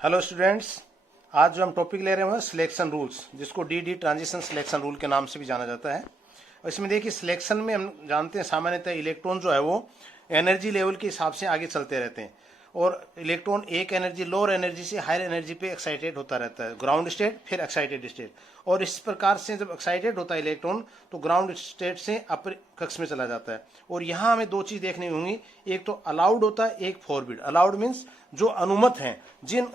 Hello students, आज जो हम टॉपिक ले रहे हैं सिलेक्शन रूल्स, जिसको डी ट्रांजिशन सिलेक्शन रूल के नाम से भी जाना जाता है। और इसमें देखिए, सिलेक्शन में हम जानते हैं सामान्यतः इलेक्ट्रॉन जो है वो एनर्जी लेवल के हिसाब से आगे चलते रहते हैं, और इलेक्ट्रॉन एक एनर्जी लोअर एनर्जी से हायर एनर्जी पे एक्साइटेड होता रहता है, ग्राउंड स्टेट फिर एक्साइटेड स्टेट। और इस प्रकार से जब एक्साइटेड होता है इलेक्ट्रॉन तो ग्राउंड स्टेट से अपर कक्ष में चला जाता है। और यहाँ हमें दो चीज देखनी होंगी, एक तो अलाउड होता है, एक फॉरबिड। अलाउड मीन्स जो अनुमत है, जिन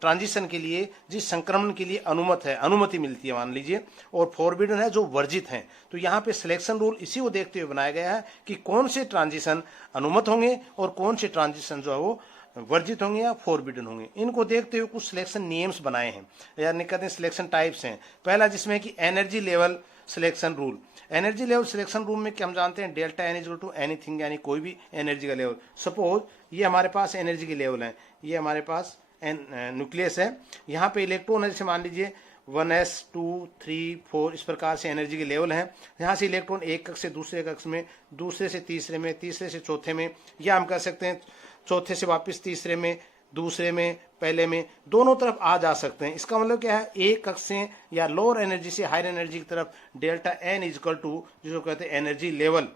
ट्रांजिशन के लिए, जिस संक्रमण के लिए अनुमत है, अनुमति मिलती है मान लीजिए, और फॉरबिडन है जो वर्जित है। तो यहाँ पे सिलेक्शन रूल इसी को देखते हुए बनाया गया है कि कौन से ट्रांजिशन अनुमत होंगे और कौन से ट्रांजिशन जो है वो वर्जित होंगे या फॉरबिडन होंगे। इनको देखते हुए कुछ सिलेक्शन नियम्स बनाए हैं, यानी कहते हैं सिलेक्शन टाइप्स हैं। पहला जिसमें कि energy level selection rule. Energy level selection rule में क्या हम जानते हैं, delta n equal to anything, यानी कोई भी एनर्जी का लेवल। सपोज ये हमारे पास एनर्जी के लेवल है, ये हमारे पास न्यूक्लियस है, यहाँ पे इलेक्ट्रॉन है, जैसे मान लीजिए 1s 2 3 4, इस प्रकार से एनर्जी के लेवल हैं। यहाँ से इलेक्ट्रॉन एक कक्ष से दूसरे कक्ष में, दूसरे से तीसरे में, तीसरे से चौथे में, या हम कह सकते हैं चौथे से वापस तीसरे में, दूसरे में, पहले में, दोनों तरफ आ जा सकते हैं। इसका मतलब क्या है, एक कक्ष से या लोअर एनर्जी से हायर एनर्जी की तरफ डेल्टा एन इजकल टू, जिसको कहते हैं एनर्जी लेवल,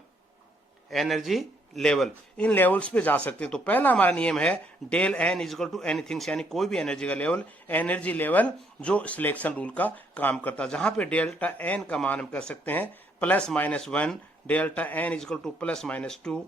एनर्जी लेवल, इन लेवल्स पे जा सकते हैं। तो पहला हमारा नियम है del n equal to anything, यानी कोई भी एनर्जी का लेवल, एनर्जी लेवल जो सिलेक्शन रूल का काम करता है, जहां पे डेल्टा एन का मान हम कह सकते हैं +-1, delta n equal to +-2,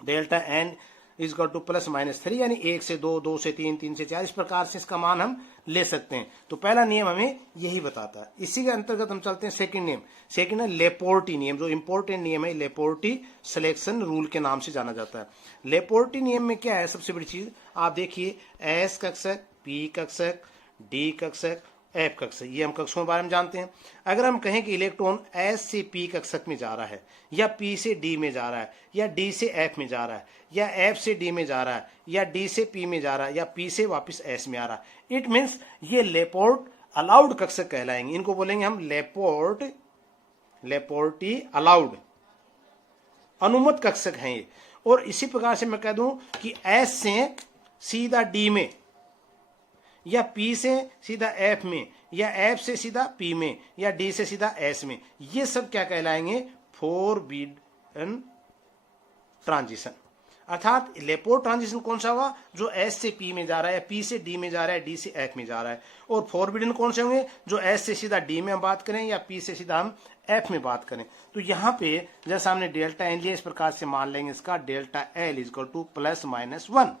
delta n equal to +-3, यानी 1 से 2, 2 से 3, 3 से 4, इस प्रकार से इसका मान हम ले सकते हैं। तो पहला नियम हमें यही बताता है। इसी के अंतर्गत हम चलते हैं सेकंड नियम। सेकंड है लेपोर्टी नियम, जो इंपॉर्टेंट नियम है, लेपोर्टी सिलेक्शन रूल के नाम से जाना जाता है। लेपोर्टी नियम में क्या है, सबसे बड़ी चीज आप देखिए, एस कक्षक, पी कक्षक, डी कक्षक, एफ कक्षक, ये हम कक्षों के बारे में जानते हैं। अगर हम कहें कि इलेक्ट्रॉन एस से पी कक्षक में जा रहा है, या पी से डी में जा रहा है, या डी से एफ में जा रहा है, या एफ से डी में जा रहा है, या डी से पी में जा रहा है, या पी से वापस एस में आ रहा है, इट मीन्स ये लेपोर्ट अलाउड कक्षक कहलाएंगे। इनको बोलेंगे हम लेपोर्ट, लेपोर्टी अलाउड, अनुमत कक्षक हैं ये। और इसी प्रकार से मैं कह दूं कि एस से सीधा डी में, या P से सीधा F में, या F से सीधा P में, या D से सीधा S में, ये सब क्या कहलाएंगे, फॉरबिडन ट्रांजिशन। अर्थात लेपोर्ट ट्रांजिशन कौन सा हुआ, जो S से P में जा रहा है, P से D में जा रहा है, D से F में जा रहा है। और फॉरबिडन कौन से होंगे, जो S से सीधा D में हम बात करें, या P से सीधा हम F में बात करें। तो यहाँ पे जैसा हमने डेल्टा एन लिया, इस प्रकार से मान लेंगे इसका डेल्टा एल इजकल टू +-1।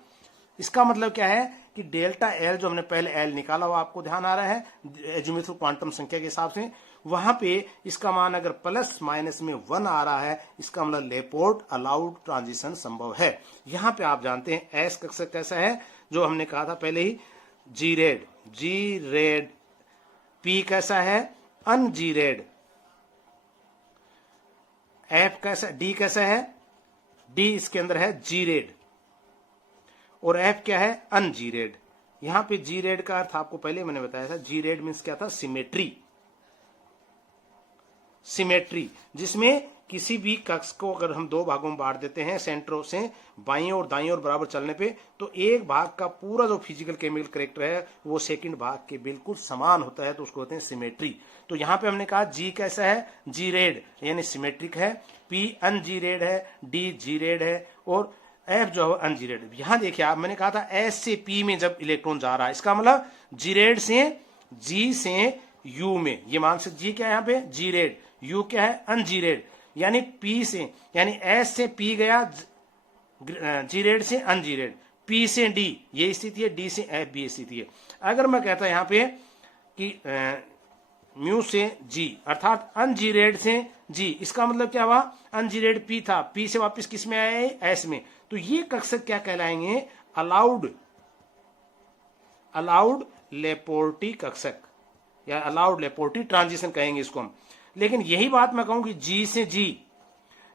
इसका मतलब क्या है कि डेल्टा एल, जो हमने पहले एल निकाला हुआ आपको ध्यान आ रहा है एज्यूमेट्रिक क्वांटम संख्या के हिसाब से, वहां पे इसका मान अगर +-1 आ रहा है, इसका मतलब लेपोर्ट अलाउड ट्रांजिशन संभव है। यहां पे आप जानते हैं एस कक्षक कैसा है, जो हमने कहा था पहले ही, जी रेड। पी कैसा है, अनजी रेड। एफ कैसा, डी कैसा है, डी इसके अंदर है जी रेड। और एफ क्या है, अनजी रेड। यहां पे जी रेड का अर्थ आपको पहले मैंने बताया था, जी रेड मीन्स क्या था, सिमेट्री, सिमेट्री, जिसमें किसी भी कक्ष को अगर हम दो भागों में बांट देते हैं, सेंटरों से बाईं और दाईं और बराबर चलने पे, तो एक भाग का पूरा जो फिजिकल केमिकल करेक्टर है वो सेकंड भाग के बिल्कुल समान होता है, तो उसको कहते हैं सिमेट्री। तो यहां पे हमने कहा जी कैसा है, जी रेड यानी सिमेट्रिक है, पी अनजी रेड है, डी जी रेड है, और एफ जो है अनजीरेड। यहां देखिए आप, मैंने कहा था एस से पी में जब इलेक्ट्रॉन जा रहा है, इसका मतलब जीरेड से जी से यू में, ये मान सकते जी क्या है यहाँ पे, जीरेड, यू क्या है, अनजीरेड, यानी पी से, यानी एस से पी गया जीरेड से अनजीरेड, पी से डी ये स्थिति है, डी से एफ भी स्थिति है। अगर मैं कहता यहाँ पे कि म्यू से जी, अर्थात अनजीरेड से जी, इसका मतलब क्या हुआ, अनजीरेड पी था, पी से वापस किस में आया, एस में। तो ये कक्षक क्या कहलाएंगे, अलाउड, अलाउड लेपोर्टी कक्षक, या अलाउड लेपोर्टी ट्रांजिशन कहेंगे इसको हम। लेकिन यही बात मैं कहूं कि जी से जी,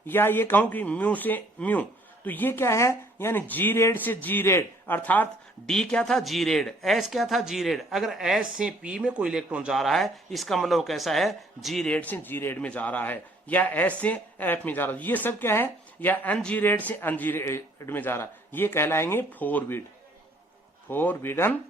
या ये कहूं कि म्यू से म्यू, तो ये क्या है, यानी जी रेड से जी रेड, अर्थात डी क्या था, जी रेड, एस क्या था, जी रेड। अगर एस से पी में कोई इलेक्ट्रॉन जा रहा है, इसका मतलब कैसा है, जी रेड से जी रेड में जा रहा है, या एस से एफ में जा रहा है। ये सब क्या है, या अनजी रेड से अनजी रेड में जा रहा है, ये कहलाएंगे फॉरबिडन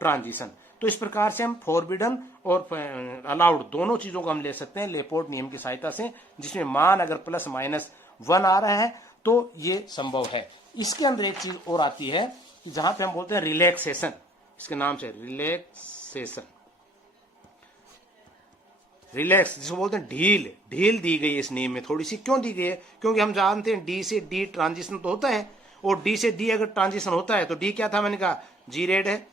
ट्रांजिशन। तो इस प्रकार से हम फॉरबिडन और अलाउड दोनों चीजों को हम ले सकते हैं लेपोर्ट नियम की सहायता से, जिसमें मान अगर +-1 आ रहा है तो ये संभव है। इसके अंदर एक चीज और आती है जहां पे हम बोलते हैं रिलैक्सेशन, इसके नाम से रिलैक्सेशन, रिलैक्स जिसको बोलते हैं ढील, ढील दी गई है इस नियम में थोड़ी सी। क्यों दी गई है? क्योंकि हम जानते हैं डी से डी ट्रांजिशन तो होता है, और डी से डी अगर ट्रांजिशन होता है तो डी क्या था, मैंने कहा जी रेड है,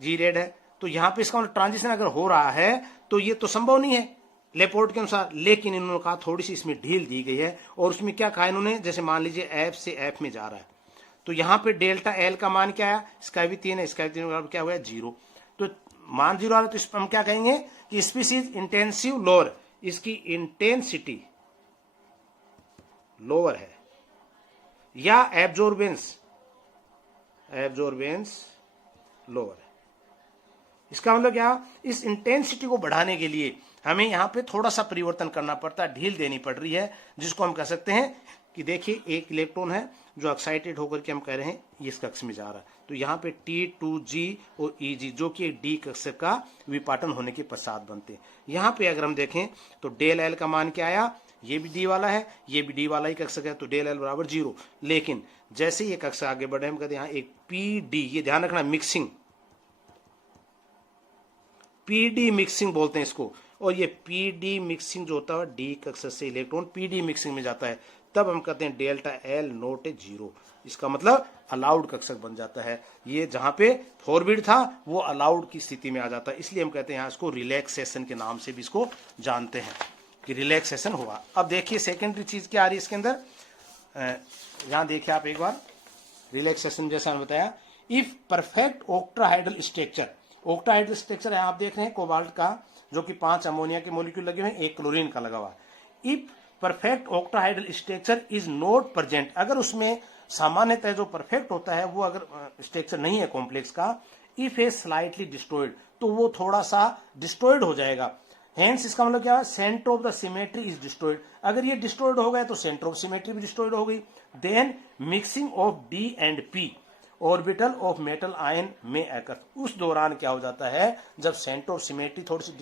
जी रेड है। तो यहां पे इसका ट्रांजिशन अगर हो रहा है तो ये तो संभव नहीं है लेपोर्ट के अनुसार, लेकिन इन्होंने कहा थोड़ी सी इसमें ढील दी गई है। और उसमें क्या कहा इन्होंने, जैसे मान लीजिए एफ से एफ में जा रहा है तो यहां पे डेल्टा एल का मान क्या आया, इसका भी 3 है, इसका भी 3, क्या हुआ 0। तो मान 0 आ रहा है तो इस पर हम क्या कहेंगे कि स्पीसीज इंटेंसिव लोअर, इसकी इंटेंसिटी लोअर है, या एब्जॉर्बेंस, एब्जॉर्बेंस लोअर है। इसका मतलब क्या, इस इंटेंसिटी को बढ़ाने के लिए हमें यहां पे थोड़ा सा परिवर्तन करना पड़ता है, ढील देनी पड़ रही है, जिसको हम कह सकते हैं कि देखिए एक इलेक्ट्रॉन है जो एक्साइटेड होकर के हम कह रहे हैं ये इस कक्ष में जा रहा है, तो यहाँ पे T2G और EG जो कि डी कक्ष का विपाटन होने के पश्चात बनते हैं। यहाँ पे अगर हम देखें तो डेल एल का मान क्या आया, ये भी डी वाला है, ये भी डी वाला ही कक्ष है, तो डेल एल बराबर 0। लेकिन जैसे ये कक्ष आगे बढ़े हम कहते हैं यहाँ एक PD, ये ध्यान रखना मिक्सिंग, PD मिक्सिंग बोलते हैं इसको, और ये PD मिक्सिंग जो होता है डी कक्ष से इलेक्ट्रॉन PD मिक्सिंग में जाता है, तब हम कहते हैं डेल्टा एल नॉट 0। इसका मतलब अलाउड कक्षक बन जाता है। ये जहां पे फॉरबिड था वो अलाउड की स्थिति में आ जाता है, इसलिए हम कहते हैं यहाँ इसको रिलैक्सेशन के नाम से भी इसको जानते हैं कि रिलैक्सेशन हुआ। अब देखिए सेकेंडरी चीज क्या आ रही है इसके अंदर, यहां देखिए आप एक बार रिलैक्सेशन जैसा मैंने बताया, if perfect octahedral structure, octahedral structure है आप देख रहे हैं कोबाल्ट का, जो कि 5 अमोनिया के मॉलिक्यूल लगे हुए हैं, 1 क्लोरीन का लगा हुआ है। If perfect octahedral structure is not present, अगर उसमें सामान्यतः जो परफेक्ट होता है वो अगर स्ट्रक्चर नहीं है कॉम्प्लेक्स का, इफ ए स्लाइटली डिस्ट्रॉयड, तो वो थोड़ा सा डिस्ट्रॉयड हो जाएगा। हेंस इसका मतलब क्या है, centre of the symmetry is destroyed, अगर ये डिस्ट्रॉयड हो गया तो सेंटर ऑफ सिमेट्री भी डिस्ट्रॉयड हो गई। Then mixing of d and p orbital of metal ion में अकर, उस दौरान क्या हो जाता है, जब सेंटर ऑफ सिमेट्री थोड़ी सी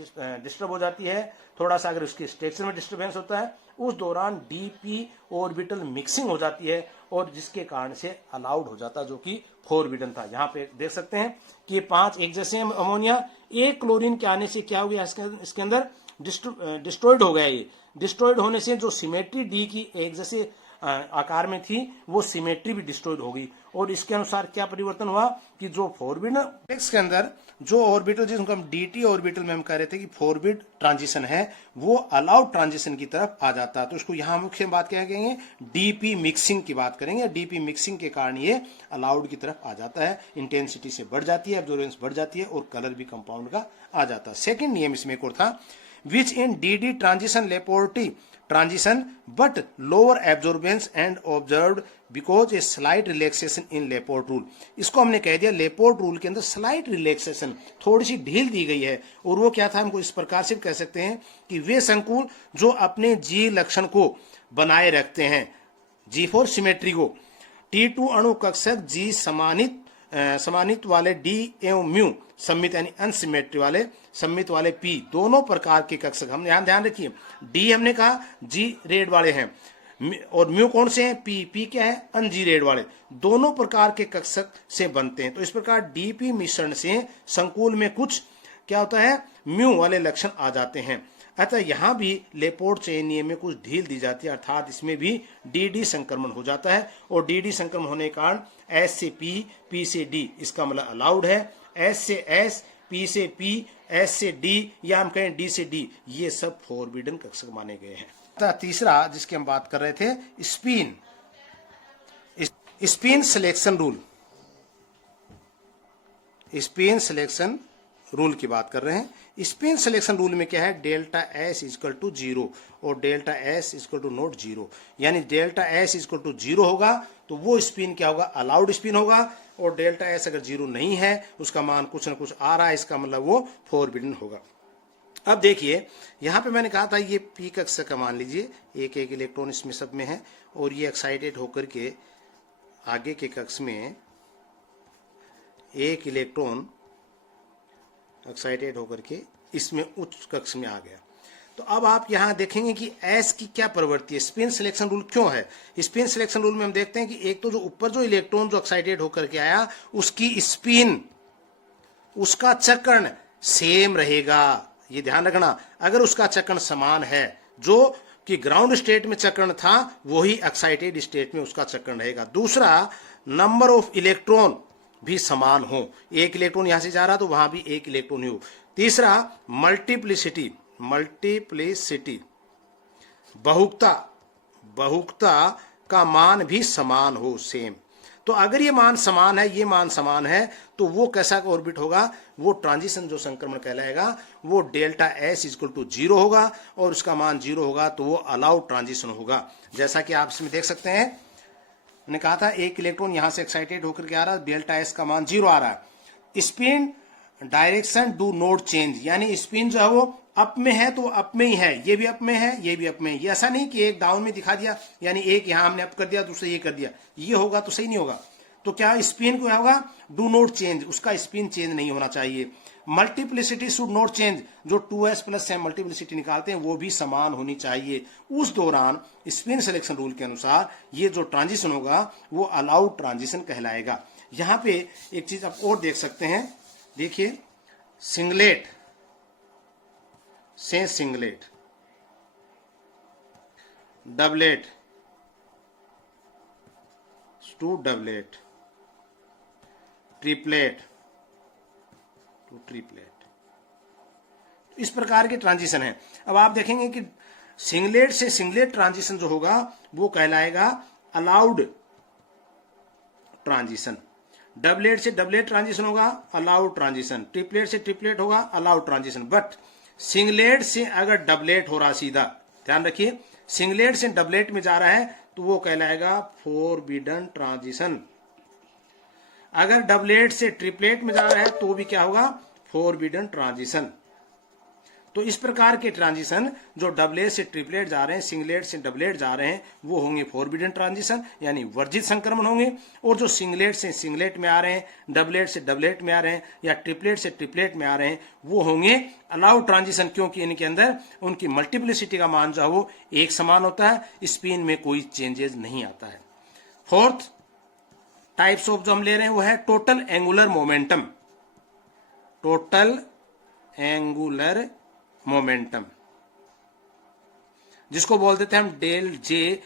डिस्टर्ब हो जाती है, थोड़ा सा अगर उसके स्ट्रक्चर में डिस्टर्बेंस होता है, उस दौरान डीपी ऑर्बिटल मिक्सिंग हो जाती है, और जिसके कारण से अलाउड हो जाता है, जो कि फॉरबिडन था। यहाँ पे देख सकते हैं कि ये 5 एक जैसे अमोनिया, 1 क्लोरीन के आने से क्या हो गया, इसके अंदर डिस्ट्रॉयड हो गया। ये डिस्ट्रॉयड होने से जो सिमेट्री डी की एक जैसे आकार में थी वो सिमेट्री भी डिस्ट्रॉयड होगी, और इसके अनुसार क्या परिवर्तन हुआ कि जो फॉरबिड के अंदर जो ऑर्बिटल, जिसको हम डीटी ऑर्बिटल में हम कह रहे थे कि फॉरबिड ट्रांजिशन है, वो अलाउड ट्रांजिशन की तरफ आ जाता है। तो इसको यहाँ मुख्य बात क्या कहेंगे, डीपी मिक्सिंग की बात करेंगे। डीपी मिक्सिंग के कारण ये अलाउड की तरफ आ जाता है, इंटेंसिटी से बढ़ जाती है, एब्जॉर्बेंस बढ़ जाती है, और कलर भी कंपाउंड का आ जाता है। सेकेंड नियम इसमें एक और था, विच इन डी ट्रांजिशन लेपोर्टी transition but lower absorbance and observed because a slight relaxation in Laporte rule। इसको हमने कह दिया लेपोर्ट रूल के अंदर स्लाइट रिलैक्सेशन, थोड़ी सी ढील दी गई है, और वो क्या था, हमको इस प्रकार से कह सकते हैं कि वे संकुल जो अपने जी लक्षण को बनाए रखते हैं, जी फॉर सिमेट्री को, T2 अणु कक्षक जी समानित वाले डी एवं म्यू सम्मित यानी अनसिमेट्री वाले सम्मित वाले पी, दोनों प्रकार के कक्षक, हम यहां ध्यान रखिए, डी हमने कहा जी रेड वाले हैं, और म्यू कौन से हैं, पी क्या है, अन जी रेड वाले, दोनों प्रकार के कक्षक से बनते हैं। तो इस प्रकार डीपी मिश्रण से संकुल में कुछ क्या होता है, म्यू वाले लक्षण आ जाते हैं। अतः यहां भी लेपोर्ट चेन नियम में कुछ ढील दी जाती है, अर्थात इसमें भी डी संक्रमण हो जाता है, और डी संक्रमण होने के कारण एस से पी से डी, इसका मतलब अलाउड है, एस से एस, पी से पी, एस से डी, या हम कहें डी से डी, ये सब फॉरबिडन कक्षक माने गए हैं। तीसरा जिसकी हम बात कर रहे थे, spin selection rule, spin selection rule की बात कर रहे हैं। स्पिन सिलेक्शन रूल में क्या है, डेल्टा एस इक्वल टू 0 और delta S equal to not 0, यानी डेल्टा एस इक्वल टू 0 होगा तो वो स्पिन क्या होगा, अलाउड स्पिन होगा, और डेल्टा एस अगर 0 नहीं है, उसका मान कुछ ना कुछ आ रहा है, इसका मतलब वो फॉरबिडन होगा। अब देखिए यहां पे मैंने कहा था ये पी कक्ष का मान लीजिए एक इलेक्ट्रॉन इसमें सब में है, और ये एक्साइटेड होकर के आगे के कक्ष में एक इलेक्ट्रॉन एक्साइटेड होकर के इसमें उच्च कक्ष में आ गया। तो अब आप यहां देखेंगे कि एस की क्या प्रवृत्ति है, स्पिन सिलेक्शन रूल क्यों है। स्पिन सिलेक्शन रूल में हम देखते हैं कि एक तो जो ऊपर जो इलेक्ट्रॉन जो एक्साइटेड होकर के आया उसकी स्पिन, उसका चक्रण सेम रहेगा। ये ध्यान रखना, अगर उसका चक्रण समान है, जो कि ग्राउंड स्टेट में चक्रण था वही एक्साइटेड स्टेट में उसका चक्रण रहेगा। दूसरा, नंबर ऑफ इलेक्ट्रॉन भी समान हो, एक इलेक्ट्रॉन यहां से जा रहा तो वहां भी एक इलेक्ट्रॉन ही हो। तीसरा, मल्टीप्लिसिटी, मल्टीप्लिसिटी बहुकता, बहुकता का मान भी समान हो, सेम। तो अगर ये मान समान है, ये मान समान है, तो वो कैसा ऑर्बिट होगा, वो ट्रांजिशन जो संक्रमण कहलाएगा वो डेल्टा एस इक्वल टू 0 होगा, और उसका मान 0 होगा तो वो अलाउड ट्रांजिशन होगा। जैसा कि आप इसमें देख सकते हैं, मैंने कहा था एक इलेक्ट्रॉन यहां से एक्साइटेड होकर के आ रहा है, डेल्टा एस का मान 0 आ रहा है। Spin direction do not change, यानी स्पिन जो है वो अप में है तो अप में ही है, ये भी अप में है, ये भी अप में है। ऐसा नहीं कि एक डाउन में दिखा दिया, यानी एक यहां हमने अप कर दिया दूसरा ये कर दिया, ये होगा तो सही नहीं होगा। तो क्या स्पिन को क्या होगा, डू नॉट चेंज, उसका स्पिन चेंज नहीं होना चाहिए। मल्टीप्लिसिटी शुड नॉट चेंज, जो 2s प्लस से मल्टीप्लिसिटी निकालते हैं वो भी समान होनी चाहिए। उस दौरान स्पिन सिलेक्शन रूल के अनुसार ये जो ट्रांजिशन होगा वो अलाउड ट्रांजिशन कहलाएगा। यहां पे एक चीज आप और देख सकते हैं, देखिए सिंगलेट से singlet, doublet to doublet, triplet to triplet, इस प्रकार के ट्रांजिशन है। अब आप देखेंगे कि सिंगलेट से सिंगलेट ट्रांजिशन जो होगा वो कहलाएगा अलाउड ट्रांजिशन। डबलेट से डबलेट ट्रांजिशन होगा अलाउड ट्रांजिशन, ट्रिपलेट से ट्रिपलेट होगा अलाउड ट्रांजिशन। बट सिंगलेट से अगर डबलेट हो रहा, सीधा ध्यान रखिए, सिंगलेट से डबलेट में जा रहा है तो वो कहलाएगा फॉरबिडन ट्रांजिशन। अगर डबलेट से ट्रिपलेट में जा रहा है तो भी क्या होगा, फॉरबिडन ट्रांजिशन। तो इस प्रकार के ट्रांजिशन जो डबलेट से ट्रिपलेट जा रहे हैं, सिंगलेट से डबलेट जा रहे हैं, वो होंगे फॉरबिडन ट्रांजिशन, यानी वर्जित संक्रमण होंगे। और जो सिंगलेट से सिंगलेट में आ रहे हैं, डबलेट से डबलेट में आ रहे हैं, या ट्रिपलेट से ट्रिपलेट में आ रहे हैं, वो होंगे अलाउड ट्रांजिशन, क्योंकि इनके अंदर उनकी मल्टीप्लिसिटी का मान जो है वो एक समान होता है, स्पिन में कोई चेंजेस नहीं आता है। फोर्थ टाइप्स ऑफ जो हम ले रहे हैं वो है total angular momentum, total angular momentum, जिसको बोल देते हैं हम डेल जे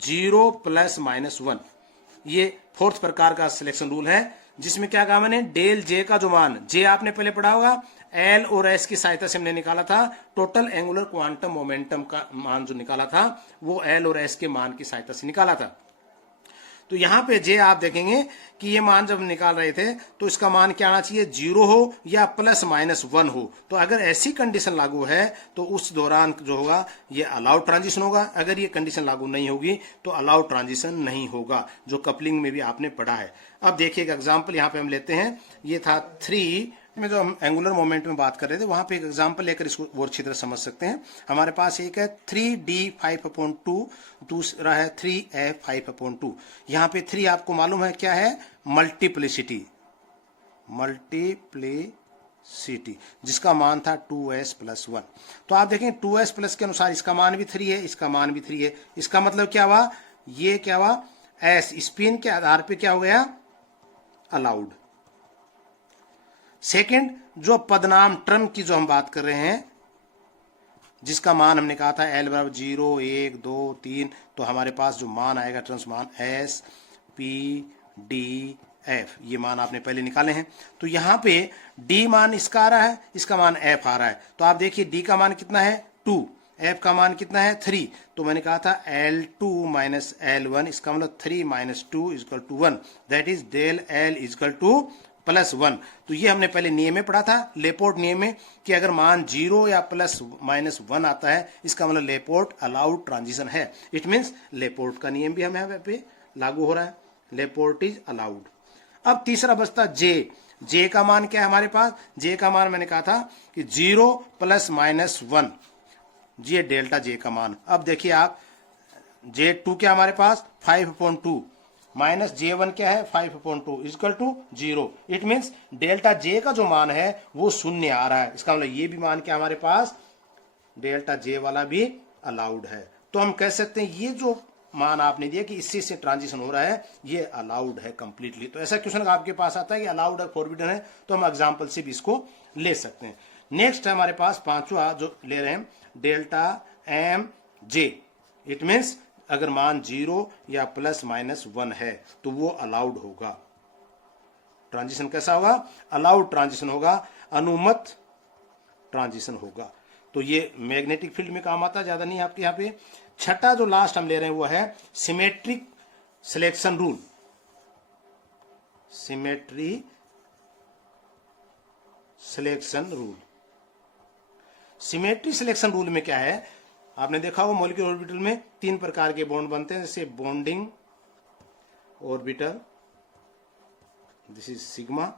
0 प्लस माइनस 1। ये फोर्थ प्रकार का सिलेक्शन रूल है, जिसमें क्या कहा मैंने, डेल जे का जो मान, जे आपने पहले पढ़ा होगा, एल और एस की सहायता से हमने निकाला था, टोटल एंगुलर क्वांटम मोमेंटम का मान जो निकाला था वो एल और एस के मान की सहायता से निकाला था। तो यहां पे जे आप देखेंगे कि ये मान जब निकाल रहे थे तो इसका मान क्या आना चाहिए, 0 हो या प्लस माइनस 1 हो। तो अगर ऐसी कंडीशन लागू है तो उस दौरान जो होगा ये अलाउड ट्रांजिशन होगा। अगर ये कंडीशन लागू नहीं होगी तो अलाउड ट्रांजिशन नहीं होगा, जो कपलिंग में भी आपने पढ़ा है। अब देखिए एक एग्जाम्पल यहाँ पे हम लेते हैं, ये था 3 में जो हम एंगुलर मोमेंट में बात कर रहे थे, वहां पे एक एग्जांपल लेकर इसको और अच्छी तरह समझ सकते हैं। हमारे पास एक है 3d5/2, दूसरा है 3f5/2। यहाँ पे 3 आपको मालूम है क्या है, मल्टीप्लिसिटी, मल्टीप्लिसिटी, जिसका मान था 2s प्लस 1। तो आप देखें 2s प्लस के अनुसार इसका मान भी 3 है, इसका मान भी 3 है। इसका मतलब क्या हुआ, ये क्या हुआ, एस स्पिन के आधार पे क्या हो गया, अलाउड। सेकंड, जो पदनाम टर्म की जो हम बात कर रहे हैं, जिसका मान हमने कहा था एल बराबर 0, 1, 2, 3, तो हमारे पास जो मान आएगा ट्रांस मान एस पी डी एफ, ये मान आपने पहले निकाले हैं। तो यहां पे डी मान इसका आ रहा है, इसका मान एफ आ रहा है। तो आप देखिए डी का मान कितना है 2, एफ का मान कितना है 3। तो मैंने कहा था L2 माइनस L1, इसका मतलब 3 minus 2 equal to 1, that is del L equal to plus 1। तो ये हमने पहले नियम में पढ़ा था, लेपोर्ट नियम में, कि अगर मान 0 या प्लस माइनस 1 आता है इसका मतलब लेपोर्ट अलाउड ट्रांजिशन है। इट मीन्स लेपोर्ट का नियम भी हमें यहाँ पे लागू हो रहा है, लेपोर्ट इज अलाउड। अब तीसरा बचता जे। जे का मान क्या है हमारे पास, जे का मान मैंने कहा था कि 0 प्लस माइनस 1, ये डेल्टा जे का मान। अब देखिए आप J2 क्या हमारे पास 5/2, माइनस J1 क्या है 5/2 equal to 0। It means delta J का जो मान है वो शून्य आ रहा है। इसका मतलब ये भी मान क्या हमारे पास डेल्टा J वाला भी अलाउड है। तो हम कह सकते हैं ये जो मान आपने दिया कि इससे से ट्रांजिशन हो रहा है ये अलाउड है कंप्लीटली। तो ऐसा क्वेश्चन आपके पास आता है कि अलाउड और फॉरबिडन है तो हम एग्जांपल से भी इसको ले सकते हैं। नेक्स्ट है हमारे पास पांचवा जो ले रहे हैं delta M J. It means अगर मान 0 या ±1 है तो वो अलाउड होगा। ट्रांजिशन कैसा होगा? अलाउड ट्रांजिशन होगा, अनुमत ट्रांजिशन होगा। तो ये मैग्नेटिक फील्ड में काम आता, ज्यादा नहीं आपके यहाँ पे। छठा जो लास्ट हम ले रहे हैं वो है symmetric selection rule. Symmetry selection rule. Symmetry selection rule में क्या है, आपने देखा हो मॉलिक्यूलर ऑर्बिटल में 3 प्रकार के बॉन्ड बनते हैं, जैसे bonding orbital, this is sigma.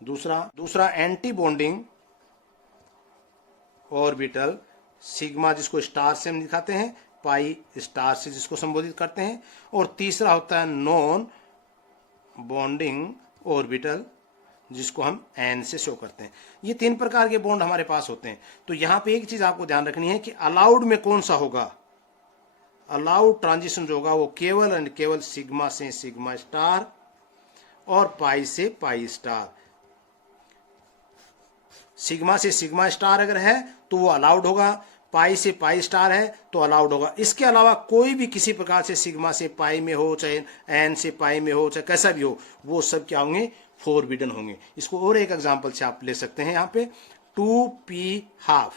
दूसरा एंटी बॉन्डिंग ऑर्बिटल, सिग्मा जिसको स्टार से हम दिखाते हैं, पाई स्टार से जिसको संबोधित करते हैं। और तीसरा होता है नॉन बॉन्डिंग ऑर्बिटल जिसको हम एन से शो करते हैं। ये 3 प्रकार के बॉन्ड हमारे पास होते हैं। तो यहां पे एक चीज आपको ध्यान रखनी है कि अलाउड में कौन सा होगा। अलाउड ट्रांजिशन जो होगा वो केवल एंड केवल सिग्मा से सिग्मा स्टार और पाई से पाई स्टार। सिग्मा से सिग्मा स्टार अगर है तो वो अलाउड होगा, पाई से पाई स्टार है तो अलाउड होगा। इसके अलावा कोई भी किसी प्रकार से सिग्मा से पाई में हो, चाहे एन से पाई में हो, चाहे कैसा भी हो, वो सब क्या होंगे? फॉरबिडन होंगे। इसको और एक एग्जांपल से आप ले सकते हैं। यहाँ पे 2p½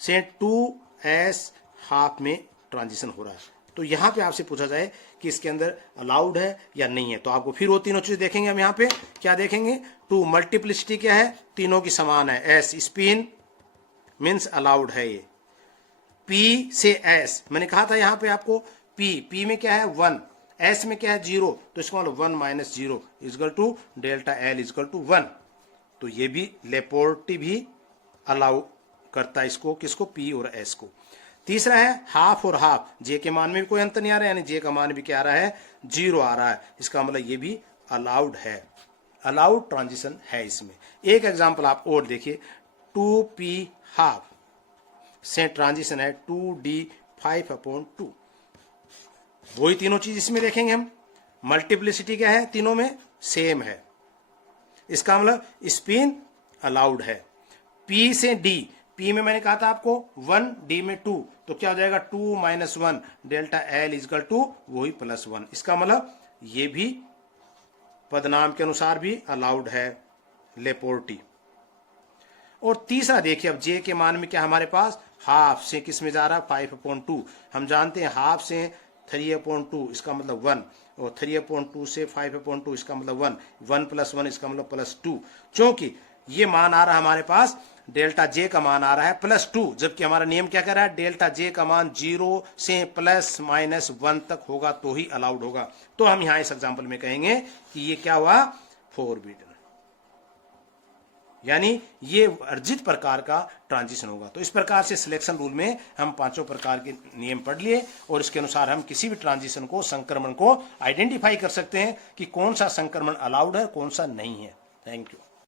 से 2s½ में ट्रांजिशन हो रहा है। तो यहाँ पे आपसे पूछा जाए कि इसके अंदर अलाउड है या नहीं है, तो आपको फिर वो तीनों चीजें देखेंगे। हम यहाँ पे क्या देखेंगे? 2 मल्टीप्लिसिटी क्या है? तीनों की समान है। s स्पिन मीन्स अलाउड है ये। p से s, मैंने कहा था यहाँ पे आपको p में क्या है 1, s में क्या है 0, तो इसका मतलब 1 - 0 equal to delta L equal to 1। तो ये भी लेपोर्टी भी अलाउ करता है इसको, किसको? p और s को। तीसरा है हाफ और हाफ, जे के मान में भी कोई अंतर नहीं आ रहा है, यानी जे का मान भी क्या आ रहा है? 0 आ रहा है। इसका मतलब ये भी अलाउड है, अलाउड ट्रांजिशन है इसमें। एक एग्जांपल आप और देखिए, 2p½ से ट्रांजिशन है 2d5/2। वही तीनों चीज इसमें देखेंगे हम। मल्टीप्लिसिटी क्या है? तीनों में सेम है। इसका मतलब स्पिन अलाउड है। p से d, p में मैंने कहा था आपको 1, d में 2, तो क्या हो जाएगा? 2 - 1 डेल्टा L इक्वल टू वही +1। इसका मतलब ये भी पदनाम के अनुसार भी अलाउड है, लेपोर्टी। और तीसरा देखिए, अब जे के मान में क्या हमारे पास? हाफ से किस में जा रहा है? 5/2। हम जानते हैं हाफ से 3/2 इसका मतलब 1, और 3/2 से 5/2 इसका मतलब 1, 1 + 1 इसका मतलब +2। क्योंकि ये मान आ रहा है हमारे पास, डेल्टा जे का मान आ रहा है +2, जबकि हमारा नियम क्या कह रहा है? डेल्टा जे का मान 0 से ±1 तक होगा तो ही अलाउड होगा। तो हम यहां इस एग्जाम्पल में कहेंगे कि ये क्या हुआ? फॉरबिडन, यानी ये वर्जित प्रकार का ट्रांजिशन होगा। तो इस प्रकार से सिलेक्शन रूल में हम 5 प्रकार के नियम पढ़ लिए, और इसके अनुसार हम किसी भी ट्रांजिशन को, संक्रमण को आइडेंटिफाई कर सकते हैं कि कौन सा संक्रमण अलाउड है, कौन सा नहीं है। Thank you.